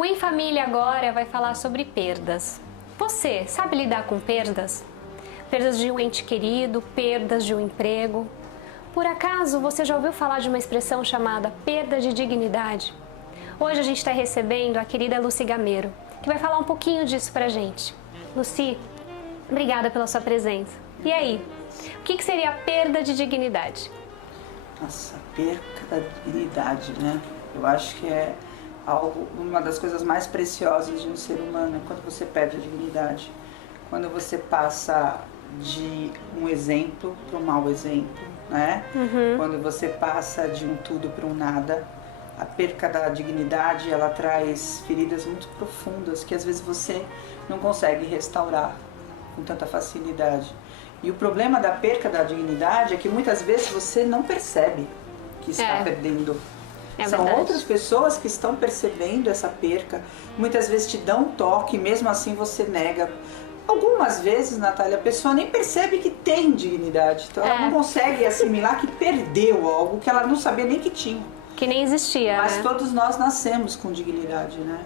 O Em Família agora vai falar sobre perdas. Você sabe lidar com perdas? Perdas de um ente querido, perdas de um emprego. Por acaso você já ouviu falar de uma expressão chamada perda de dignidade? Hoje a gente está recebendo a querida Lucy Gameiro, que vai falar um pouquinho disso pra gente. Lucy, obrigada pela sua presença. E aí, o que seria a perda de dignidade? Nossa, perca da dignidade, né? Eu acho que é uma das coisas mais preciosas de um ser humano, é quando você perde a dignidade. Quando você passa de um exemplo para um mau exemplo, né? Quando você passa de um tudo para um nada. A perca da dignidade, ela traz feridas muito profundas que às vezes você não consegue restaurar com tanta facilidade. E o problema da perca da dignidade é que muitas vezes você não percebe que está perdendo. São outras pessoas que estão percebendo essa perca, muitas vezes te dão um toque, mesmo assim você nega. Algumas vezes, Natália, a pessoa nem percebe que tem dignidade, então ela não consegue assimilar que perdeu algo que ela não sabia nem que tinha. Que nem existia, Mas né? todos nós nascemos com dignidade, né?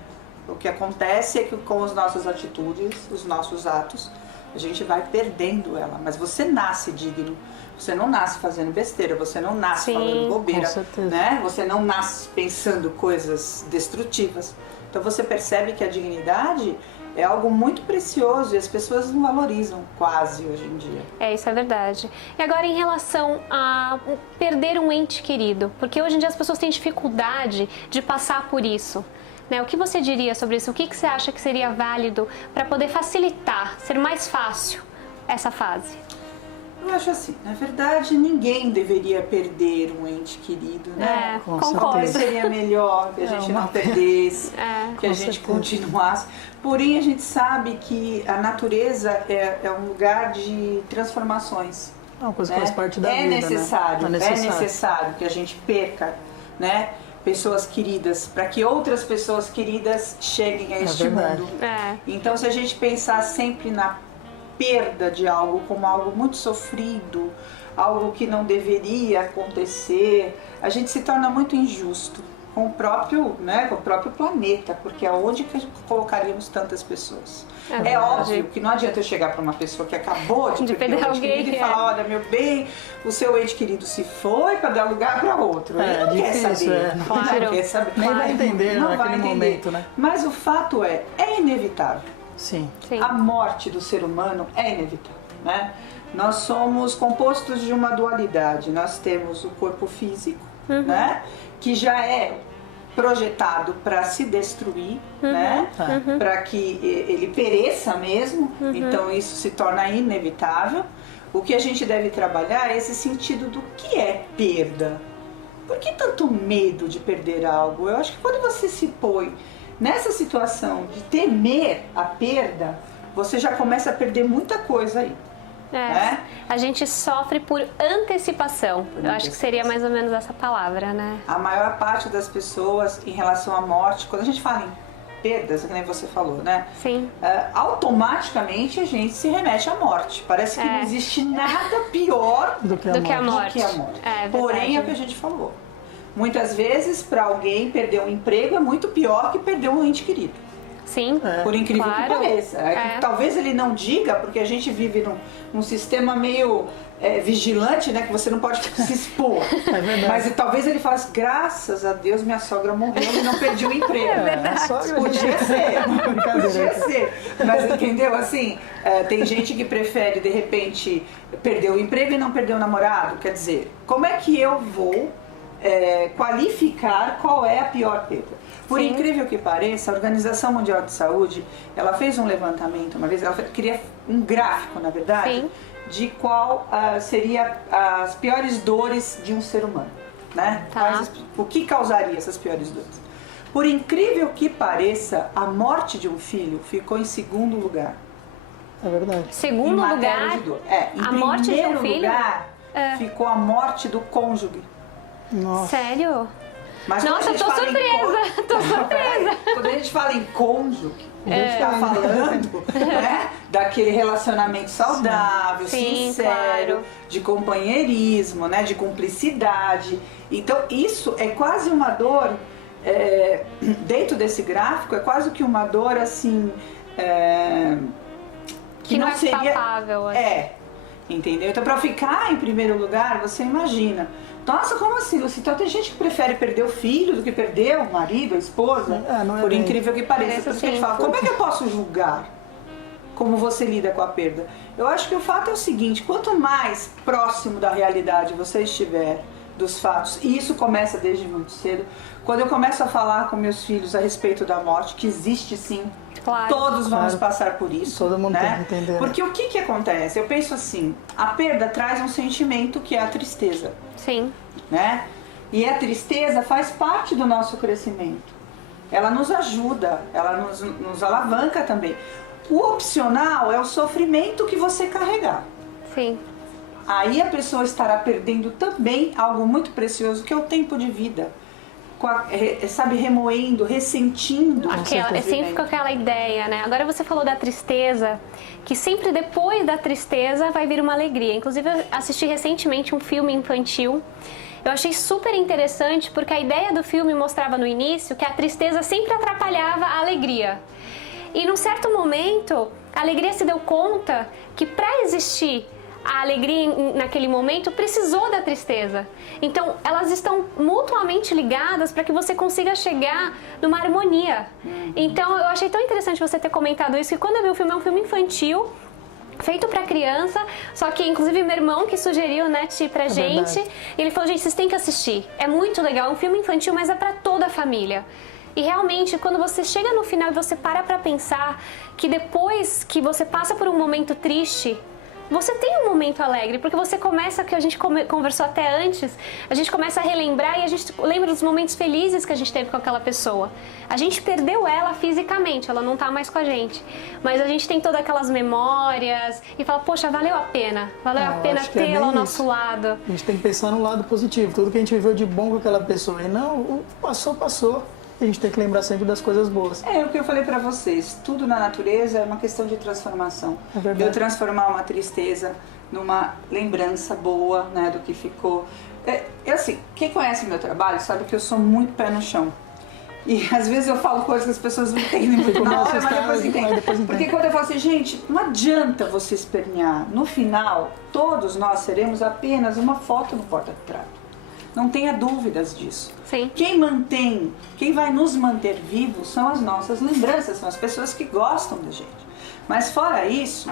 O que acontece é que com as nossas atitudes, os nossos atos, a gente vai perdendo ela. Mas você nasce digno. Você não nasce fazendo besteira, você não nasce falando bobeira, né? Você não nasce pensando coisas destrutivas. Então você percebe que a dignidade é algo muito precioso e as pessoas não valorizam quase hoje em dia. Isso é verdade. E agora em relação a perder um ente querido, porque hoje em dia as pessoas têm dificuldade de passar por isso, né? O que você diria sobre isso? O que você acha que seria válido para poder facilitar, ser mais fácil essa fase? Eu acho assim, na verdade ninguém deveria perder um ente querido, né? Concordo. Seria melhor que a gente não perdesse, que a gente continuasse. Porém a gente sabe que a natureza é um lugar de transformações. É uma coisa que faz parte da vida, necessário, né? É necessário que a gente perca, né? Pessoas queridas, para que outras pessoas queridas cheguem a este mundo. Então se a gente pensar sempre na perda de algo como algo muito sofrido, algo que não deveria acontecer, a gente se torna muito injusto com o próprio, né, com o próprio planeta, porque aonde que colocaríamos tantas pessoas? É óbvio que não adianta eu chegar para uma pessoa que acabou de perder um ente querido e falar, olha, meu bem, o seu ente querido se foi para dar lugar para outro. Ele não quer saber. Claro. Não quer saber. Nem vai entender naquele momento, né? Mas o fato é inevitável. Sim. A morte do ser humano é inevitável, né? Nós somos compostos de uma dualidade. Nós temos o corpo físico, né? Que já é projetado para se destruir, né? Para que ele pereça mesmo. Então isso se torna inevitável. O que a gente deve trabalhar é esse sentido do que é perda. Por que tanto medo de perder algo? Eu acho que quando você se põe nessa situação de temer a perda, você já começa a perder muita coisa aí. Né? A gente sofre por antecipação. Eu acho que seria mais ou menos essa palavra, né? A maior parte das pessoas em relação à morte, quando a gente fala em perdas, que nem você falou, né? Sim. Automaticamente a gente se remete à morte. Parece que não existe nada pior do que a morte. Porém, é o que a gente falou. Muitas vezes, para alguém perder um emprego é muito pior que perder um ente querido. Sim, por incrível que pareça. Que talvez ele não diga, porque a gente vive num sistema meio vigilante, né? Que você não pode se expor. Mas talvez ele fale, graças a Deus minha sogra morreu e não perdi o emprego. Podia ser. Mas entendeu? Assim, tem gente que prefere, de repente, perder o emprego e não perder o namorado. Quer dizer, como é que eu vou qualificar qual é a pior perda? Por incrível que pareça, a Organização Mundial de Saúde, ela fez um levantamento uma vez, ela queria um gráfico, na verdade, de qual seria as piores dores de um ser humano, né? O que causaria essas piores dores? Por incrível que pareça, a morte de um filho ficou em segundo lugar. É verdade. Segundo lugar? Em primeiro lugar, ficou a morte do cônjuge. Nossa. Sério? Mas nossa, tô surpresa, tô surpresa. Quando a gente fala em cônjuge, a gente está falando né, daquele relacionamento saudável, sincero, de companheirismo, né, de cumplicidade. Então isso é quase uma dor dentro desse gráfico, é quase que uma dor assim... que não é palpável. Entendeu? Então, para ficar em primeiro lugar, você imagina. Nossa, como assim, Lucy? Então tem gente que prefere perder o filho do que perder o marido, a esposa. Por incrível que pareça. Por isso que a gente fala, como é que eu posso julgar como você lida com a perda? Eu acho que o fato é o seguinte, quanto mais próximo da realidade você estiver, dos fatos, e isso começa desde muito cedo, quando eu começo a falar com meus filhos a respeito da morte, que existe sim, claro, todos vamos passar por isso. Todo mundo né? tem que entender. Porque o que acontece? Eu penso assim, a perda traz um sentimento que é a tristeza. Sim. Né? E a tristeza faz parte do nosso crescimento. Ela nos ajuda, ela nos alavanca também. O opcional é o sofrimento que você carregar. Sim. Aí a pessoa estará perdendo também algo muito precioso, que é o tempo de vida. Sabe, remoendo, ressentindo. É sempre com aquela ideia, né? Agora você falou da tristeza, que sempre depois da tristeza vai vir uma alegria. Inclusive eu assisti recentemente um filme infantil. Eu achei super interessante porque a ideia do filme mostrava no início que a tristeza sempre atrapalhava a alegria. E num certo momento, a alegria se deu conta que para existir a alegria naquele momento precisou da tristeza. Então, elas estão mutuamente ligadas para que você consiga chegar numa harmonia. Então, eu achei tão interessante você ter comentado isso, que quando eu vi o filme, é um filme infantil, feito pra criança, só que inclusive meu irmão que sugeriu, né, pra gente, e ele falou, gente, vocês têm que assistir. É muito legal, é um filme infantil, mas é pra toda a família. E realmente, quando você chega no final e você para pra pensar que depois que você passa por um momento triste, você tem um momento alegre, porque você começa, que a gente conversou até antes, a gente começa a relembrar e a gente lembra dos momentos felizes que a gente teve com aquela pessoa. A gente perdeu ela fisicamente, ela não tá mais com a gente, mas a gente tem todas aquelas memórias e fala, poxa, valeu a pena tê-la ao nosso lado. A gente tem que pensar no lado positivo, tudo que a gente viveu de bom com aquela pessoa, e não, o passou. A gente tem que lembrar sempre das coisas boas. É o que eu falei pra vocês, tudo na natureza é uma questão de transformação. É verdade. Eu transformar uma tristeza numa lembrança boa, né, do que ficou. Assim, quem conhece meu trabalho sabe que eu sou muito pé no chão. E às vezes eu falo coisas que as pessoas não entendem muito na hora, mas depois entendem. Porque quando eu falo assim, gente, não adianta você espernear. No final, todos nós seremos apenas uma foto no porta-retrato. Não tenha dúvidas disso. Sim. Quem vai nos manter vivos são as nossas lembranças, são as pessoas que gostam da gente. Mas fora isso,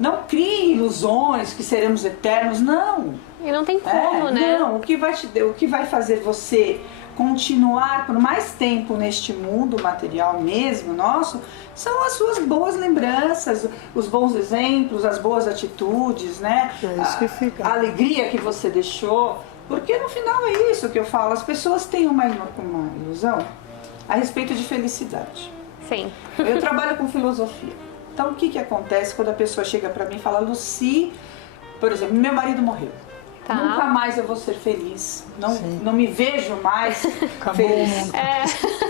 não crie ilusões que seremos eternos, não. E não tem como, né? Não, o que vai fazer você continuar por mais tempo neste mundo material mesmo nosso, são as suas boas lembranças, os bons exemplos, as boas atitudes, né? É isso que fica. A alegria que você deixou. Porque no final é isso que eu falo, as pessoas têm uma ilusão a respeito de felicidade. Sim. Eu trabalho com filosofia. Então o que acontece quando a pessoa chega pra mim e fala, Lucy, por exemplo, meu marido morreu. Tá. Nunca mais eu vou ser feliz, não me vejo mais feliz.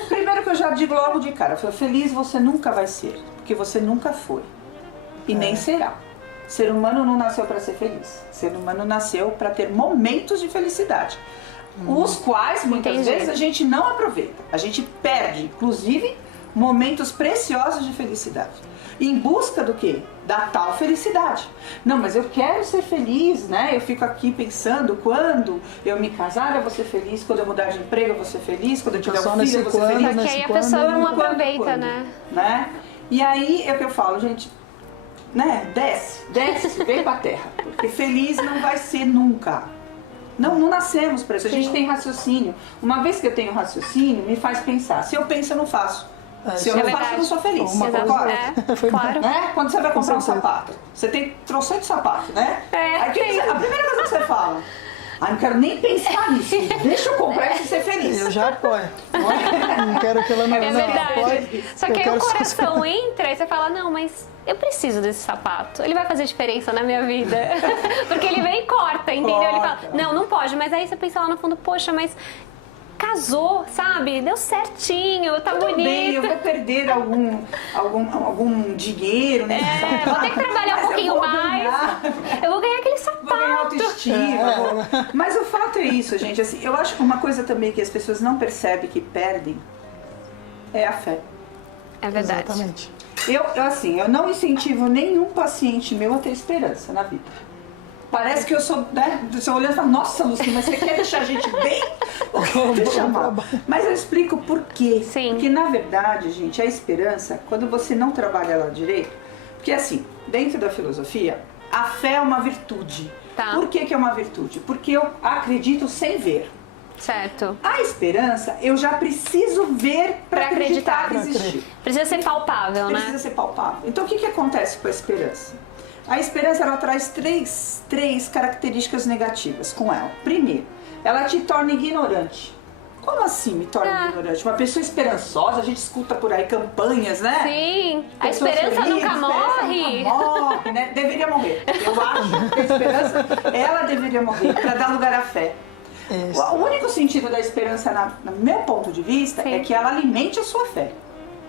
Primeiro que eu já digo logo de cara, feliz você nunca vai ser, porque você nunca foi e nem será. Ser humano não nasceu para ser feliz. Ser humano nasceu para ter momentos de felicidade, os quais muitas vezes a gente não aproveita. A gente perde, inclusive, momentos preciosos de felicidade. Em busca do quê? Da tal felicidade. Não, mas eu quero ser feliz, né? Eu fico aqui pensando, quando eu me casar eu vou ser feliz, quando eu mudar de emprego eu vou ser feliz, quando eu tiver um filho eu vou ser feliz. Porque aí a pessoa não aproveita, né? E aí é o que eu falo, gente, né? Desce, vem pra terra. Porque feliz não vai ser nunca. Não nascemos para isso. A gente tem raciocínio. Uma vez que eu tenho raciocínio, me faz pensar. Se eu penso, eu não faço. Se eu não faço, eu não sou feliz. Claro. Né? Quando você vai comprar um sapato, você tem trocentos sapatos, né? Aí, a primeira coisa que você fala, não quero nem pensar nisso. Deixa eu comprar isso e ser feliz. Eu já apoio. Não quero que ela não apoie. Só que aí o coração entra e você fala, não, mas eu preciso desse sapato. Ele vai fazer diferença na minha vida. Porque ele vem e corta, entendeu? Ele fala, não pode. Mas aí você pensa lá no fundo, poxa, mas casou, sabe? Deu certinho, tá Tudo bonito. bem, eu vou perder algum dinheiro, né? Vou ter que trabalhar um pouquinho mais. Eu vou ganhar aquele sapato. Vou ganhar autoestima. Mas o fato é isso, gente. Assim, eu acho que uma coisa também que as pessoas não percebem que perdem é a fé. É verdade. Exatamente. Eu não incentivo nenhum paciente meu a ter esperança na vida. Parece que eu sou, né? Você olhando e fala, nossa, Lucy, mas você quer deixar a gente bem? Ou quer deixar mal? Mas eu explico por quê. Sim. Porque, na verdade, gente, a esperança, quando você não trabalha ela direito, porque assim, dentro da filosofia, a fé é uma virtude. Tá. Por que é uma virtude? Porque eu acredito sem ver. Certo. A esperança, eu já preciso ver para Pra acreditar. acreditar que existiu. Precisa ser palpável, Precisa né? ser palpável. Então, o que acontece com a esperança? A esperança, ela traz três características negativas com ela. Primeiro, ela te torna ignorante. Como assim me torna ignorante? Uma pessoa esperançosa, a gente escuta por aí campanhas, né? Sim, a Pessoas esperança felizes, nunca morre. Nunca morre, né? Deveria morrer. Eu acho que a esperança, ela deveria morrer para dar lugar à fé. Isso. O único sentido da esperança, no meu ponto de vista, Sim. é que ela alimente a sua fé.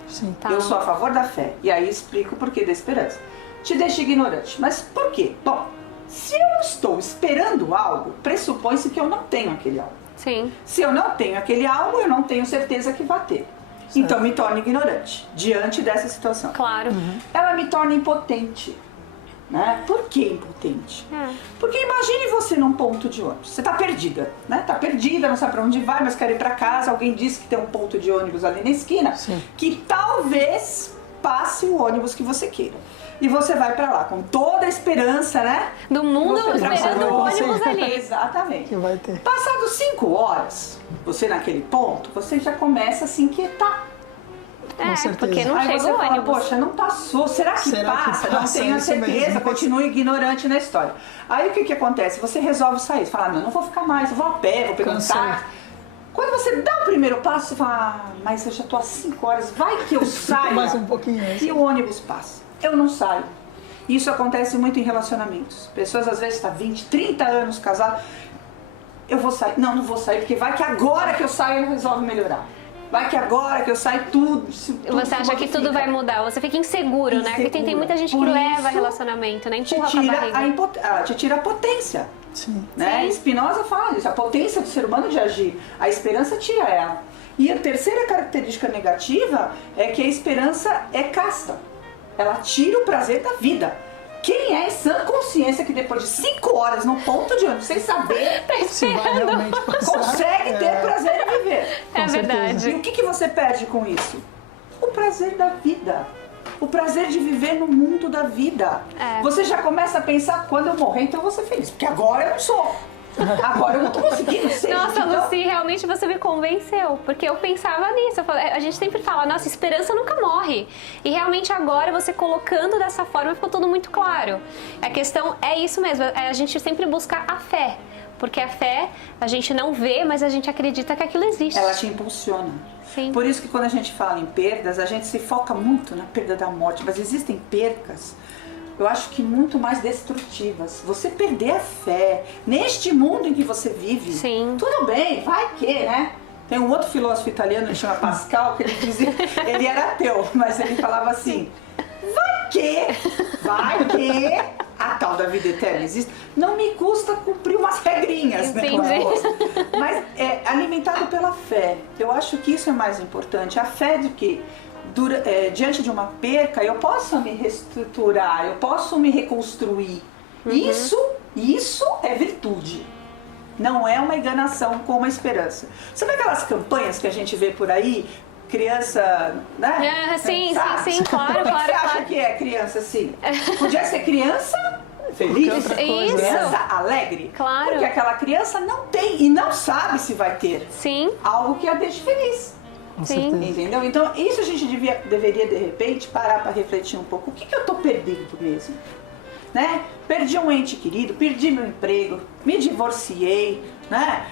Sim. Tá. Eu sou a favor da fé. E aí explico o porquê da esperança. Te deixa ignorante. Mas por quê? Bom, se eu estou esperando algo, pressupõe-se que eu não tenho aquele algo. Sim. Se eu não tenho aquele algo, eu não tenho certeza que vai ter. Então me torna ignorante diante dessa situação. Claro. Ela me torna impotente. Né? Por que impotente? Porque imagine você num ponto de ônibus. Você tá perdida, né? Tá perdida, não sabe pra onde vai, mas quer ir pra casa. Alguém disse que tem um ponto de ônibus ali na esquina. Sim. Que talvez passe o ônibus que você queira. E você vai pra lá com toda a esperança, né? Do mundo Você já esperando sabe o que você- ônibus ali. Exatamente. Que vai ter. Passados 5 horas, você naquele ponto, você já começa a se inquietar. É, certeza. porque não Aí chega você o fala, ônibus. poxa, não passou, será que Será que passa? passa? Não tenho a Isso certeza, mesmo. continuo ignorante na história. Aí o que acontece? Você resolve sair, você fala, não vou ficar mais, eu vou a pé, vou pegar um Cansei. táxi. Quando você dá o primeiro passo, você fala, mas eu já tô há 5 horas, vai que eu saia Mais um pouquinho. e o ônibus passa. Eu não saio. Isso acontece muito em relacionamentos. Pessoas às vezes estão 20, 30 anos casadas. Eu vou sair. Não vou sair, porque vai que agora que eu saio ele resolve melhorar. Vai que agora que eu saio tudo Você acha que tudo vai mudar, você fica inseguro, né? Porque tem muita gente que Por leva isso, relacionamento, né? te Empurra pra tira, barriga. te tira a potência. Sim. Né? Sim. Spinoza fala isso, a potência do ser humano de agir. A esperança tira ela. E a terceira característica negativa é que a esperança é casta. Ela tira o prazer da vida. Quem é em sã consciência que depois de 5 horas no ponto de ônibus, sem saber, Se vai realmente passar. consegue ter prazer em viver? É Com certeza. verdade. E o que você perde com isso? O prazer da vida. O prazer de viver no mundo da vida. É. Você já começa a pensar, quando eu morrer, então eu vou ser feliz. Porque agora eu não sou. Agora eu não tô conseguindo ser. Nossa, então, Lucy, realmente você me convenceu, porque eu pensava nisso. A gente sempre fala, nossa, esperança nunca morre. E realmente agora, você colocando dessa forma, ficou tudo muito claro. A questão é isso mesmo, é a gente sempre buscar a fé. Porque a fé, a gente não vê, mas a gente acredita que aquilo existe. ela te impulsiona. Sim. Por isso que quando a gente fala em perdas, a gente se foca muito na perda da morte. Mas existem percas, eu acho que muito mais destrutivas. Você perder a fé neste mundo em que você vive. Sim. Tudo bem, vai que, né? Tem um outro filósofo italiano, ele chama Pascal, que ele dizia, ele era ateu, mas ele falava assim, vai que a tal da vida eterna existe, não me custa cumprir umas regrinhas, né? Entendi. Mas é alimentado pela fé. Eu acho que isso é mais importante. A fé de que diante de uma perca eu posso me reestruturar, eu posso me reconstruir. Isso é virtude. Não é uma enganação como a esperança. Sabe aquelas campanhas que a gente vê por aí? Criança, né? Sim, Sabe? sim, claro, O que claro, você acha claro. que é criança assim? Podia ser criança feliz, outra coisa, Isso. criança alegre. Claro. Porque aquela criança não tem e não sabe se vai ter Sim, algo que a deixe feliz. Com Sim. certeza. Entendeu? Então, isso a gente deveria, de repente, parar para refletir um pouco. O que eu tô perdendo mesmo? Né? Perdi um ente querido, perdi meu emprego, me divorciei, né?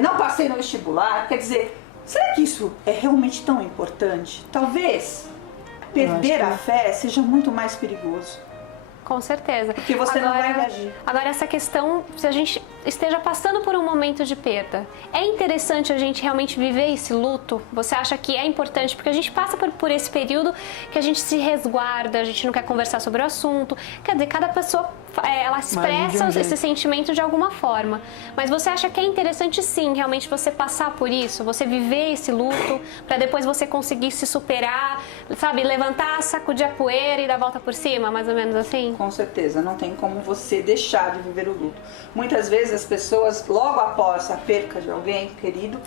Não passei no vestibular. Quer dizer, será que isso é realmente tão importante? Talvez perder Eu a acho fé seja muito mais perigoso. Com certeza. Porque você não vai reagir. Agora, essa questão, se a gente esteja passando por um momento de perda, é interessante a gente realmente viver esse luto? Você acha que é importante? Porque a gente passa por esse período que a gente se resguarda, a gente não quer conversar sobre o assunto. Quer dizer, cada pessoa, ela expressa esse sentimento de alguma forma. Mas você acha que é interessante, sim, realmente você passar por isso? Você viver esse luto, para depois você conseguir se superar, sabe? Levantar, sacudir a poeira e dar a volta por cima, mais ou menos assim? Com certeza, não tem como você deixar de viver o luto. Muitas vezes as pessoas, logo após a perca de alguém querido,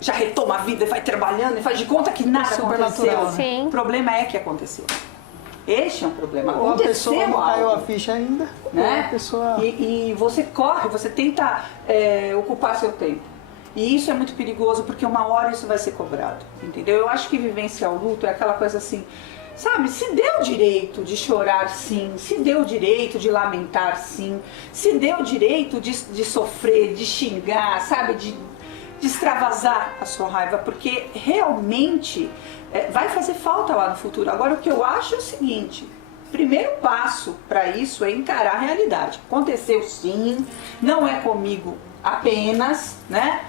já retoma a vida e vai trabalhando e faz de conta que nada aconteceu. Né? Sim. O problema é que aconteceu. Este é um problema. Ou a pessoa não Aconteceu caiu algo, a ficha ainda, né? ou a pessoa... E você corre, você tenta ocupar seu tempo. E isso é muito perigoso, porque uma hora isso vai ser cobrado, entendeu? Eu acho que vivenciar o luto é aquela coisa assim, sabe? Se deu o direito de chorar, sim. Se deu o direito de lamentar, sim. Se deu o direito de sofrer, de xingar, sabe? De extravasar a sua raiva, porque realmente vai fazer falta lá no futuro. Agora, o que eu acho é o seguinte: primeiro passo para isso é encarar a realidade. Aconteceu, sim. Não é comigo apenas, né?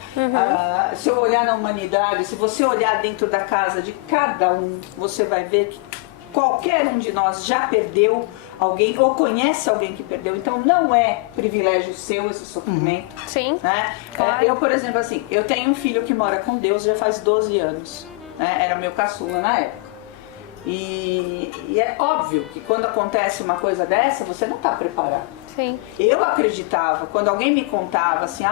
Se eu olhar na humanidade, se você olhar dentro da casa de cada um, você vai ver que qualquer um de nós já perdeu alguém ou conhece alguém que perdeu. Então não é privilégio seu esse sofrimento. Sim, Né? claro. Eu, por exemplo, assim, eu tenho um filho que mora com Deus já faz 12 anos. Né? Era meu caçula na época. E é óbvio que quando acontece uma coisa dessa, você não está preparado. Sim. Eu acreditava, quando alguém me contava assim,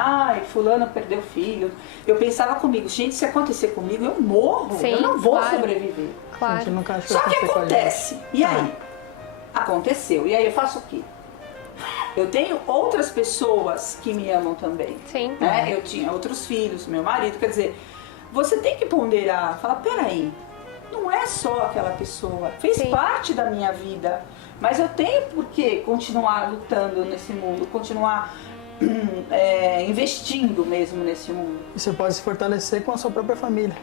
fulano perdeu filho, eu pensava comigo, gente, se acontecer comigo, eu morro, Sim, eu não vou claro. sobreviver. A Claro. gente nunca achou Só que acontecer com a gente. acontece, e aí? Aconteceu, e aí eu faço o quê? Eu tenho outras pessoas que me amam também. Sim. Né? Eu tinha outros filhos, meu marido, quer dizer, você tem que ponderar, falar, peraí, não é só aquela pessoa, fez Sim. parte da minha vida, mas eu tenho por que continuar lutando nesse mundo, continuar investindo mesmo nesse mundo. E você pode se fortalecer com a sua própria família,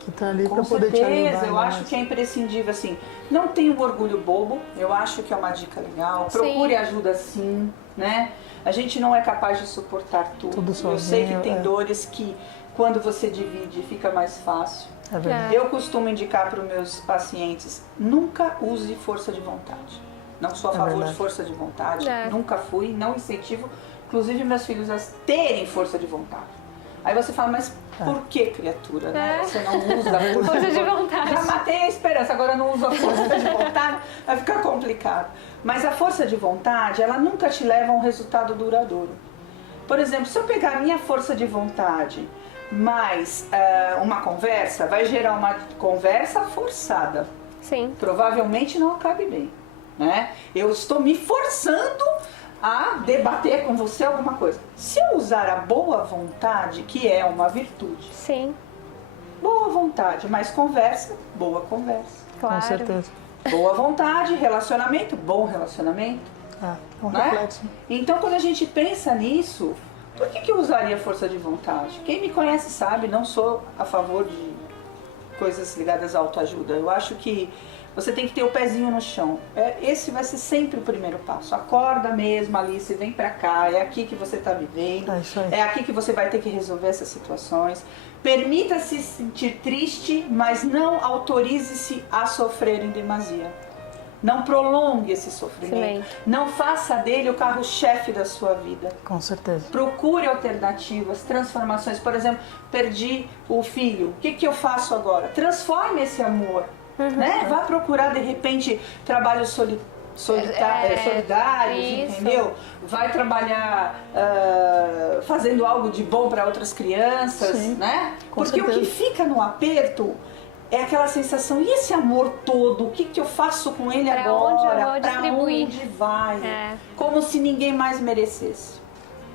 que está ali para Com poder te certeza, ajudar. eu acho que é imprescindível, assim, não tenha um orgulho bobo, eu acho que é uma dica legal, Sim. procure ajuda sim, né? A gente não é capaz de suportar tudo. Eu sei que sozinho, tem dores que quando você divide fica mais fácil. É verdade. Eu costumo indicar para os meus pacientes, nunca use força de vontade. Não sou a favor verdade. de força de vontade, É. nunca fui, não incentivo, inclusive meus filhos a terem força de vontade. Aí você fala, mas por que, criatura, né? Você não usa a Força de vontade. Já matei a esperança, agora não uso a força de vontade, vai ficar complicado. Mas a força de vontade, ela nunca te leva a um resultado duradouro. Por exemplo, se eu pegar a minha força de vontade mais uma conversa, vai gerar uma conversa forçada. Sim. Provavelmente não acabe bem, né? Eu estou me forçando a debater com você alguma coisa. Se eu usar a boa vontade, que é uma virtude, Sim. boa vontade, mais conversa, boa conversa. Claro. Com certeza. Boa vontade, relacionamento, bom relacionamento. É um Né? reflexo. Então, quando a gente pensa nisso, por que eu usaria força de vontade? Quem me conhece sabe, não sou a favor de coisas ligadas à autoajuda. Eu acho que você tem que ter o pezinho no chão. Esse vai ser sempre o primeiro passo. Acorda mesmo, Alice, vem pra cá. É aqui que você tá vivendo. É isso aí. É aqui que você vai ter que resolver essas situações. Permita-se sentir triste, mas não autorize-se a sofrer em demasia. Não prolongue esse sofrimento. Sim. Não faça dele o carro-chefe da sua vida. Com certeza. Procure alternativas, transformações. Por exemplo, perdi o filho. O que eu faço agora? Transforme esse amor. Né? Vá procurar, de repente, trabalhos solidários, isso. entendeu? Vai trabalhar fazendo algo de bom para outras crianças, Sim, né? com Porque certeza. o que fica no aperto é aquela sensação, e esse amor todo, o que eu faço com ele Pra agora? onde eu vou Pra distribuir? onde vai? É. Como se ninguém mais merecesse.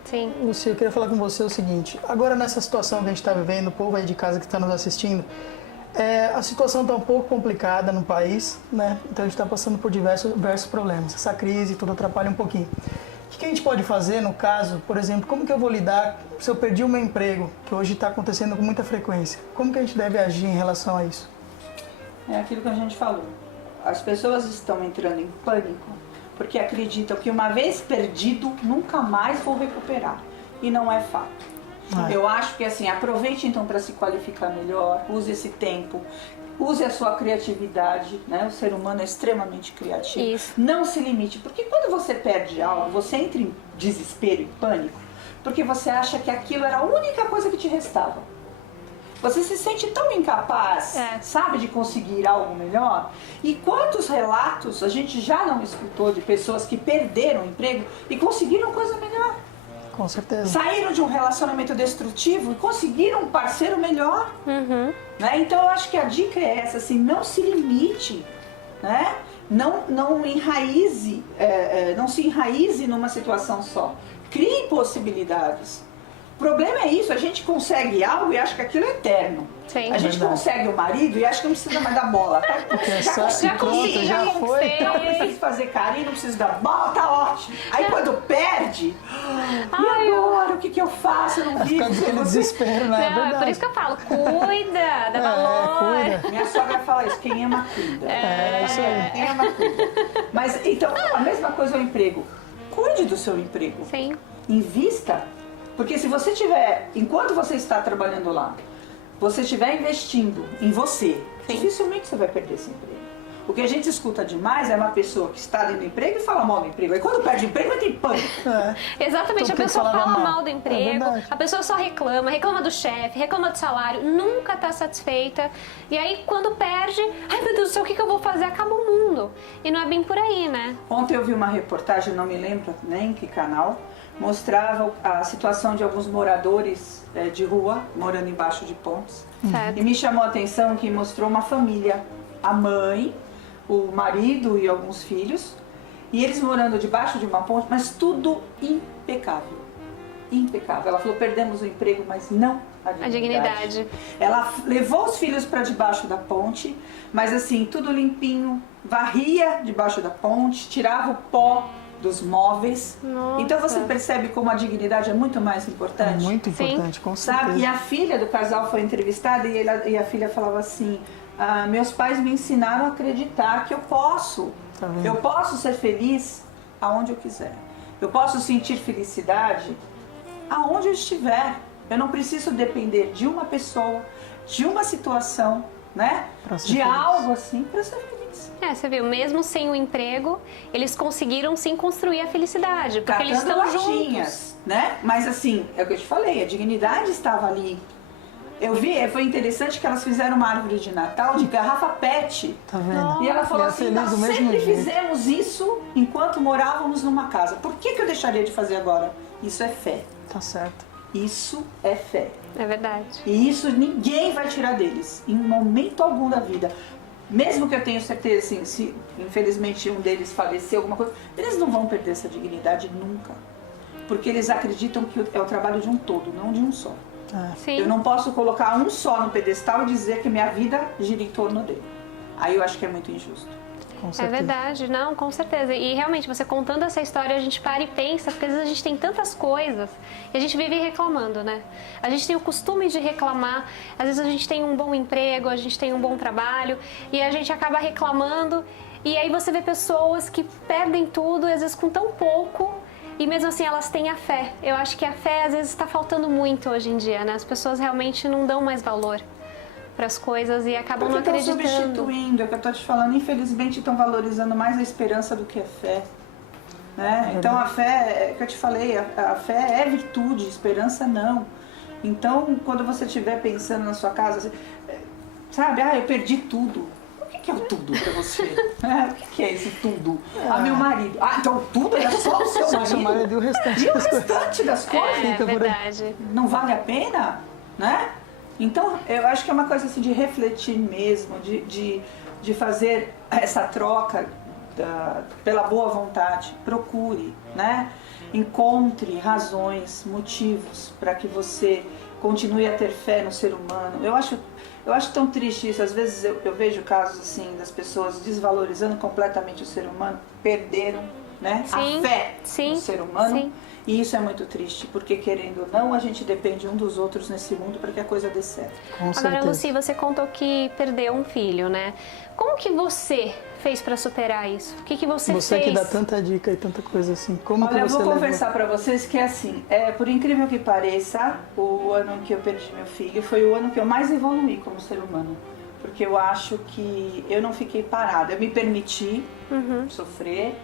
Sim. Lucia, eu queria falar com você o seguinte. Agora, nessa situação que a gente está vivendo, o povo aí de casa que está nos assistindo, a situação está um pouco complicada no país, né? Então a gente está passando por diversos problemas. Essa crise tudo atrapalha um pouquinho. O que a gente pode fazer no caso, por exemplo, como que eu vou lidar se eu perdi o meu emprego, que hoje está acontecendo com muita frequência? Como que a gente deve agir em relação a isso? É aquilo que a gente falou. As pessoas estão entrando em pânico porque acreditam que uma vez perdido, nunca mais vou recuperar. E não é fato. Eu acho que assim, aproveite então para se qualificar melhor, use esse tempo, use a sua criatividade, né? O ser humano é extremamente criativo. Isso. Não se limite, porque quando você perde algo, você entra em desespero, em pânico, porque você acha que aquilo era a única coisa que te restava. Você se sente tão incapaz, sabe, de conseguir algo melhor? E quantos relatos a gente já não escutou de pessoas que perderam o emprego e conseguiram coisa melhor? Com certeza. Saíram de um relacionamento destrutivo e conseguiram um parceiro melhor. Né? Então eu acho que a dica é essa, assim, não se limite, né? Não enraize, não se enraize numa situação só. Crie possibilidades. O problema é isso, a gente consegue algo e acha que aquilo é eterno. Sim. A gente consegue o marido e acha que não precisa mais da bola. Tá? Já consegui, já foi. Não preciso fazer carinho, não preciso da bola, tá ótimo. Aí quando perde, e agora? O que eu faço? Eu não vivo. Fica aquele desespero, né? Não, é por isso que eu falo, cuida, dá valor. Cuida. Minha sogra fala isso, quem ama cuida. Isso aí. Quem ama cuida. Mas então, a mesma coisa é o emprego. Cuide do seu emprego. Sim. Invista. Porque se você tiver, enquanto você está trabalhando lá, você estiver investindo em você, dificilmente você vai perder esse emprego. O que a gente escuta demais é uma pessoa que está ali no emprego e fala mal do emprego. Aí quando perde o emprego, vai ter pânico. Exatamente, Então, a pessoa falava fala mal. mal do emprego, verdade. a pessoa só reclama do chefe, reclama do salário, nunca tá satisfeita. E aí quando perde, ai meu Deus do céu, o que eu vou fazer? Acaba o mundo. E não é bem por aí, né? Ontem eu vi uma reportagem, não me lembro nem em que canal, mostrava a situação de alguns moradores de rua, morando embaixo de pontes. Certo. E me chamou a atenção que mostrou uma família, a mãe, o marido e alguns filhos, e eles morando debaixo de uma ponte, mas tudo impecável. Impecável. Ela falou, perdemos o emprego, mas não a dignidade. Ela levou os filhos para debaixo da ponte, mas assim, tudo limpinho, varria debaixo da ponte, tirava o pó dos móveis. Nossa. Então você percebe como a dignidade é muito mais importante. Muito importante, com certeza. Sabe? E a filha do casal foi entrevistada e a filha falava assim, meus pais me ensinaram a acreditar que eu posso. Tá vendo? Eu posso ser feliz aonde eu quiser. Eu posso sentir felicidade aonde eu estiver. Eu não preciso depender de uma pessoa, de uma situação, né? Pra ser De feliz. algo assim para ser feliz. Você viu, mesmo sem o emprego, eles conseguiram sim construir a felicidade, porque eles Catando estão juntos. latinhas, né? Mas assim, é o que eu te falei, a dignidade estava ali. Eu vi, foi interessante que elas fizeram uma árvore de Natal de garrafa PET. Tá vendo? E ela falou E é assim, feliz nós do mesmo sempre jeito. fizemos isso enquanto morávamos numa casa. Por que eu deixaria de fazer agora? Isso é fé. Tá certo. Isso é fé. É verdade. E isso ninguém vai tirar deles, em momento algum da vida. Mesmo que eu tenha certeza, assim, se infelizmente um deles falecer, alguma coisa, eles não vão perder essa dignidade nunca. Porque eles acreditam que é o trabalho de um todo, não de um só. Sim. Eu não posso colocar um só no pedestal e dizer que minha vida gira em torno dele. Aí eu acho que é muito injusto. Com É certeza. verdade, não, com certeza. E realmente, você contando essa história, a gente para e pensa, porque às vezes a gente tem tantas coisas e a gente vive reclamando, né? A gente tem o costume de reclamar, às vezes a gente tem um bom emprego, a gente tem um bom trabalho e a gente acaba reclamando e aí você vê pessoas que perdem tudo, às vezes com tão pouco, e mesmo assim elas têm a fé. Eu acho que a fé às vezes está faltando muito hoje em dia, né? As pessoas realmente não dão mais valor para as coisas e acabam não Porque estão acreditando. substituindo, é o que eu estou te falando, infelizmente estão valorizando mais a esperança do que a fé. Né? Então a fé, é o que eu te falei, a fé é virtude, esperança não. Então quando você estiver pensando na sua casa, sabe, eu perdi tudo. O que é o tudo para você? O que é esse tudo? Meu marido. Então tudo é só o seu Só o seu marido. marido e o restante E o das coisas. restante das coisas? É Fica por aí. verdade. Não vale a pena, né? Então, eu acho que é uma coisa assim de refletir mesmo, de fazer essa troca pela boa vontade. Procure, né? Encontre razões, motivos para que você continue a ter fé no ser humano. Eu acho tão triste isso. Às vezes eu vejo casos assim das pessoas desvalorizando completamente o ser humano, perderam né? Sim, A fé sim, no ser humano. sim. E isso é muito triste, porque querendo ou não, a gente depende um dos outros nesse mundo para que a coisa dê certo. Com Agora, certeza. Lucy, você contou que perdeu um filho, né? Como que você fez para superar isso? O que você Você fez? que dá tanta dica e tanta coisa assim. Como Olha, que eu você vou levou? confessar para vocês que é assim, por incrível que pareça, o ano em que eu perdi meu filho foi o ano que eu mais evoluí como ser humano. Porque eu acho que eu não fiquei parada, eu me permiti sofrer.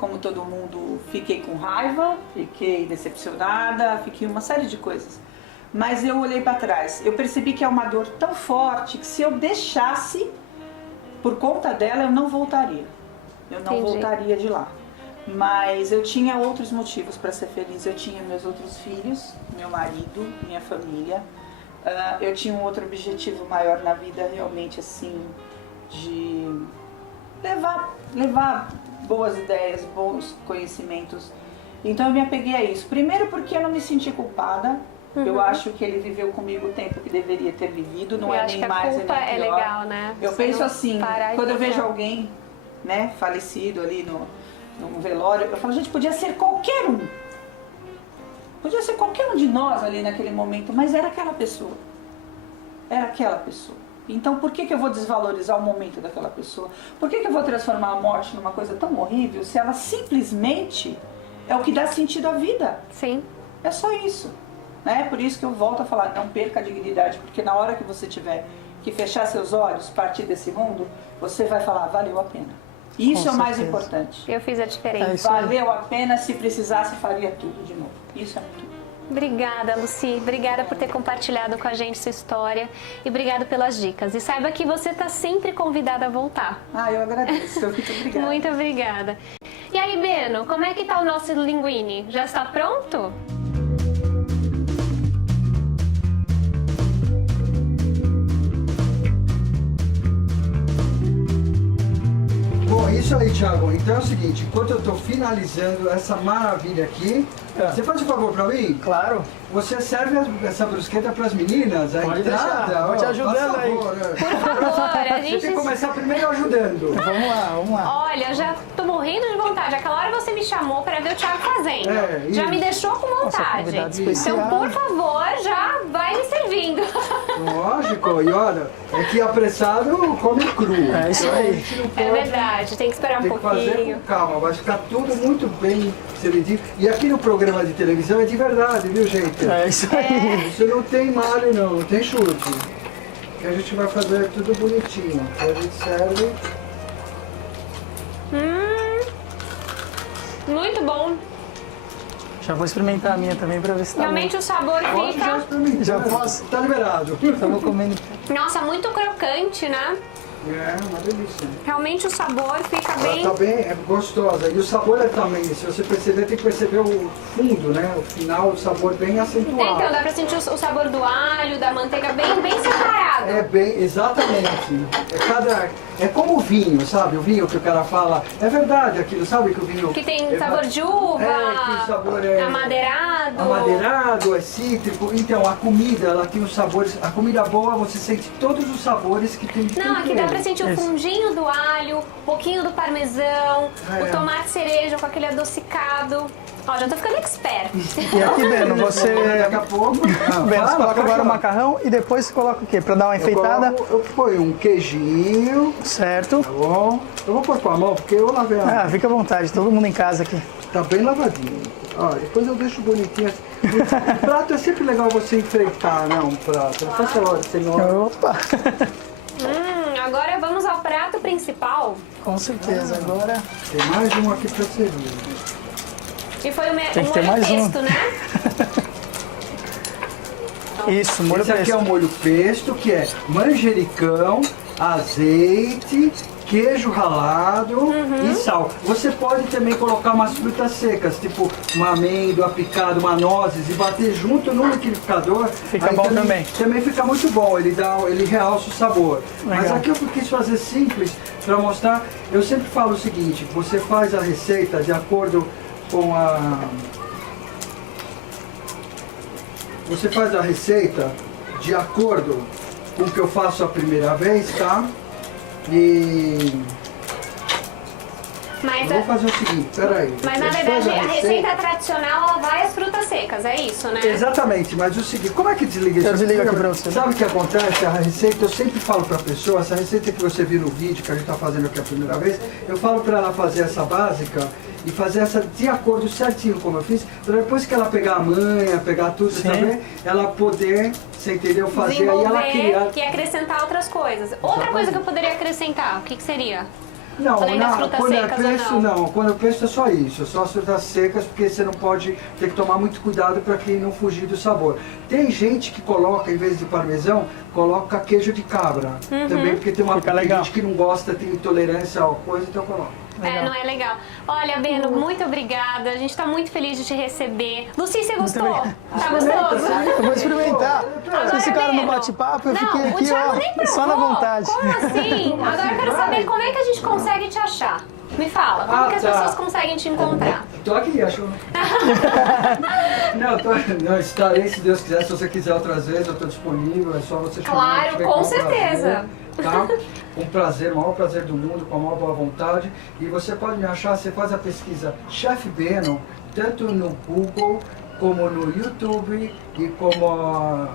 Como todo mundo, fiquei com raiva, fiquei decepcionada, fiquei uma série de coisas. Mas eu olhei para trás, eu percebi que é uma dor tão forte que se eu deixasse, por conta dela, eu não voltaria. Eu não Entendi. voltaria de lá. Mas eu tinha outros motivos para ser feliz. Eu tinha meus outros filhos, meu marido, minha família. Eu tinha um outro objetivo maior na vida, realmente assim, de levar boas ideias, bons conhecimentos. Então eu me apeguei a isso. Primeiro porque eu não me senti culpada. Eu acho que ele viveu comigo o tempo que deveria ter vivido, não Eu é acho nem que a mais e nem culpa pior. é legal, né? Eu Você penso não assim, parar e quando eu vejo pensar. alguém, né, falecido ali no velório, eu falo, gente, podia ser qualquer um. Podia ser qualquer um de nós ali naquele momento, mas era aquela pessoa. Era aquela pessoa. Então por que eu vou desvalorizar o momento daquela pessoa? Por que eu vou transformar a morte numa coisa tão horrível se ela simplesmente é o que dá sentido à vida? Sim. É só isso. Né? Por isso que eu volto a falar, não perca a dignidade, porque na hora que você tiver que fechar seus olhos, partir desse mundo, você vai falar, valeu a pena. E isso Com é o mais certeza. importante. Eu fiz a diferença. É isso aí. Valeu a pena, se precisasse, faria tudo de novo. Isso é muito bom. Obrigada, Lucy. Obrigada por ter compartilhado com a gente sua história e obrigada pelas dicas. E saiba que você está sempre convidada a voltar. Eu agradeço. Muito obrigada. Muito obrigada. E aí, Beno, como é que tá o nosso linguine? Já está pronto? Bom, isso aí, Thiago. Então é o seguinte, enquanto eu estou finalizando essa maravilha aqui, você faz um favor para mim? Claro. Você serve essa brusqueta para as meninas, a Pode entrada? deixar, vou te ó, ajudando faz aí. favor, Por favor, a Você gente... tem que começar primeiro ajudando. Vamos lá, vamos lá. Olha, já tô morrendo de vontade. Aquela hora você me chamou para ver o Thiago fazendo. Já isso. me deixou com vontade. convidado especial. Então, por favor, já vai me servindo. Lógico, e olha, é que apressado come cru. É isso aí. A gente não É pode- verdade, tem que esperar Tem um que fazer pouquinho. com calma, vai ficar tudo muito bem servidinho. E aqui no programa de televisão é de verdade, viu, gente? É isso aí. Isso não tem malho não, não tem chute. Que a gente vai fazer tudo bonitinho. A gente serve. Muito bom. Já vou experimentar a minha também pra ver se tá Realmente o sabor Pode já fica... experimentar. Já posso? Tá liberado. bom. Eu vou comendo. Nossa, muito crocante, né? É, uma delícia. Realmente o sabor fica bem... Ela tá bem é gostosa. E o sabor é também, se você perceber, tem que perceber o fundo, né? O final, o sabor bem acentuado. Então, dá pra sentir o sabor do alho, da manteiga bem separado. É bem, exatamente. É como o vinho, sabe? O vinho que o cara fala, é verdade aquilo, sabe que o vinho... Que tem sabor de uva, que o sabor é amadeirado. amadeirado, é cítrico. Então, a comida, ela tem os sabores... A comida boa, você sente todos os sabores que tem de Não, aqui dá pra sentir o Isso. fundinho do alho, um pouquinho do parmesão, É. o tomate cereja com aquele adocicado. Ó, já tô ficando expert. E aqui, Beno, você... Daqui a pouco... Beno, você coloca agora o macarrão e depois você coloca o quê? Pra dar uma enfeitada? Eu ponho um queijinho, Certo. tá bom? Eu vou pôr com a mão, porque eu lavei a mão. Ah, fica à vontade, todo mundo em casa aqui. Tá bem lavadinho. Ó, depois eu deixo bonitinho. O prato é sempre legal você enfeitar, né? Um prato. Não faça hora, senão... Opa! Agora vamos ao prato principal. Com certeza, agora... Tem mais um aqui pra servir. E foi o Tem que ter molho mais um. pesto, né? Isso, molho Esse aqui é o preto. molho pesto, que é manjericão, azeite, queijo ralado e sal. Você pode também colocar umas frutas secas, tipo uma amêndoa picada, uma nozes, e bater junto no liquidificador. Fica Aí bom também. Também fica muito bom, ele realça o sabor. Mas Legal. aqui eu quis fazer simples para mostrar. Eu sempre falo o seguinte, você faz a receita de acordo com a... Você faz a receita de acordo com o que eu faço a primeira vez, tá? E Mas, Eu vou fazer o seguinte, peraí. mas na A gente verdade faz a receita tradicional ela vai às frutas secas, é isso, né? Exatamente, mas o seguinte, como é que desliga isso? Eu desligo aqui pra você. Sabe o que acontece? A receita, eu sempre falo pra pessoa, essa receita que você viu no vídeo, que a gente tá fazendo aqui a primeira vez, eu falo pra ela fazer essa básica e fazer essa de acordo certinho como eu fiz, pra depois que ela pegar a manha, pegar tudo, sabe? Ela poder, você entendeu? Fazer aí ela criar. E acrescentar outras coisas. Outra coisa que eu poderia acrescentar, o que seria? Não, Além das frutas quando secas eu penso, ou não? não, quando eu penso é só isso, é só as frutas secas, porque você não pode ter que tomar muito cuidado para que não fugir do sabor. Tem gente que coloca, em vez de parmesão, coloca queijo de cabra, também porque tem Fica legal. gente que não gosta, tem intolerância a coisa, então coloca. É, não é legal. Olha, Beno, muito obrigada. A gente tá muito feliz de te receber. Lucy, você gostou? Tá gostoso? Eu vou experimentar. Vocês ficaram no Beno. bate-papo, eu Não, fiquei o aqui, Thiago nem provou. só na vontade. Como assim? Agora eu quero saber como é que a gente consegue te achar. Me fala, como que as pessoas conseguem te encontrar? Tô aqui, achou? Não, estarei, se Deus quiser, se você quiser outras vezes, eu estou disponível, é só você chamar. Claro, tiver com o certeza. Prazer, tá? Um prazer, o maior prazer do mundo, com a maior boa vontade. E você pode me achar, você faz a pesquisa Chef Beno, tanto no Google, como no YouTube e como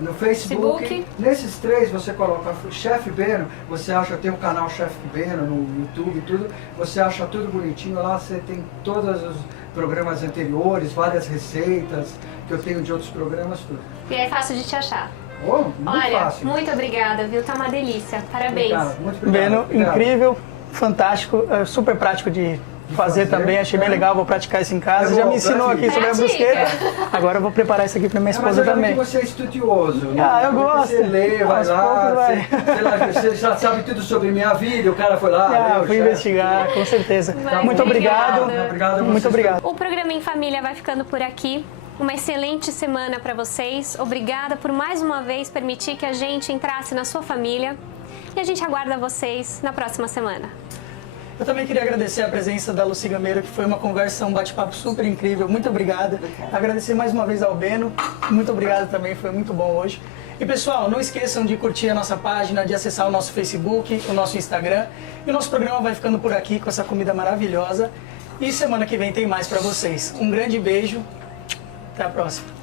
no Facebook. Nesses três você coloca Chef Beno, você acha, tem o canal Chef Beno no YouTube e tudo, você acha tudo bonitinho, lá você tem todos os programas anteriores, várias receitas que eu tenho de outros programas, tudo. E é fácil de te achar. Oh, muito Olha, fácil. muito obrigada, viu? Tá uma delícia. Parabéns. Obrigado, muito obrigado. Beno, Obrigado. incrível, fantástico, super prático de fazer também, achei bem legal, vou praticar isso em casa. Já me ensinou aqui sobre a brusqueta, agora eu vou preparar isso aqui para minha Mas esposa eu já vi também. que você é estudioso. Né? Ah, eu gosto. Você lê, vai Aos lá, poucos vai. você já sabe tudo sobre minha vida, o cara foi lá, leu, Fui já- investigar, com certeza. Mas Muito obrigado. Obrigado a vocês. Muito obrigado. O programa Em Família vai ficando por aqui. Uma excelente semana para vocês. Obrigada por mais uma vez permitir que a gente entrasse na sua família. E a gente aguarda vocês na próxima semana. Eu também queria agradecer a presença da Lucy Gameiro, que foi uma conversa, um bate-papo super incrível. Muito obrigado. Agradecer mais uma vez ao Beno. Muito obrigado também, foi muito bom hoje. E pessoal, não esqueçam de curtir a nossa página, de acessar o nosso Facebook, o nosso Instagram. E o nosso programa vai ficando por aqui com essa comida maravilhosa. E semana que vem tem mais para vocês. Um grande beijo. Até a próxima.